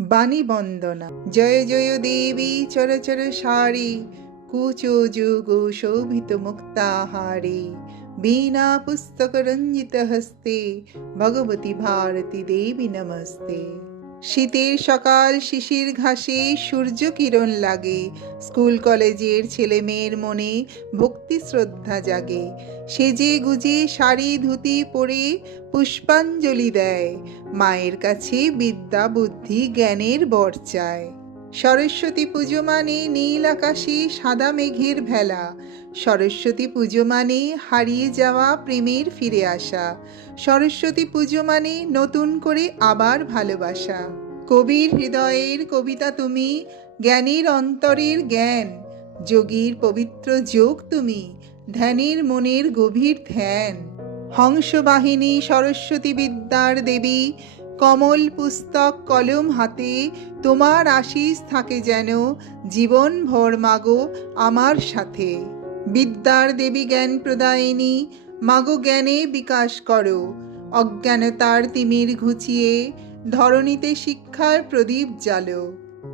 বাণী বন্দনা। জয় জয় দেবী, চর চর সারি, কুচো যুগ শোভিত মুক্তাহারি। বীণা পুস্তক রঞ্জিত হস্তে, ভগবতী ভারতী দেবী নমস্তে। শীতের সকাল, শিশির ঘাসে সূর্য কিরণ লাগে। স্কুল, কলেজের ছেলে মেয়ের মনে ভক্তি শ্রদ্ধা জাগে। সেজে গুজে শাড়ি, ধুতি পরে পুষ্পাঞ্জলি দেয়। মায়ের কাছে বিদ্যা, বুদ্ধি, জ্ঞানের বর চায়। সরস্বতী পুজো মানে নীল আকাশে সাদা মেঘের ভেলা। সরস্বতী পুজো মানে হারিয়ে যাওয়া প্রেমের ফিরে আসা। সরস্বতী পুজো মানে নতুন করে আবার ভালোবাসা। কবির হৃদয়ের কবিতা তুমি, জ্ঞানীর অন্তরের জ্ঞান। যোগীর পবিত্র যোগ তুমি, ধ্যানের মনের গভীর ধ্যান। হংসবাহিনী সরস্বতী বিদ্যার দেবী কমল পুস্তক কলম হাতে তোমার আশিস থাকে যেন, জীবন ভর মাগো আমার সাথে। বিদ্যার দেবী জ্ঞান প্রদায়িনী, মাগো জ্ঞানে বিকাশ করো। অজ্ঞানতার তিমির ঘুচিয়ে ধরণীতে শিক্ষার প্রদীপ জ্বালো।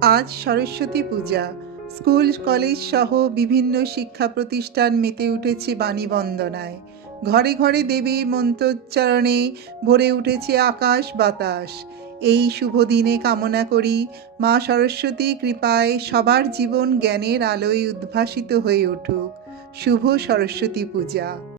আজ সরস্বতী পূজা। স্কুল, কলেজ সহ বিভিন্ন শিক্ষা প্রতিষ্ঠান মেতে উঠেছে বাণী বন্দনায়। ঘরে ঘরে দেবী মন্ত্রোচ্চারণে ভরে উঠেছে আকাশ বাতাস। এই শুভ দিনে কামনা করি মা সরস্বতী কৃপায় সবার জীবন জ্ঞানের আলোয় উদ্ভাসিত হয়ে উঠুক। শুভ সরস্বতী পূজা।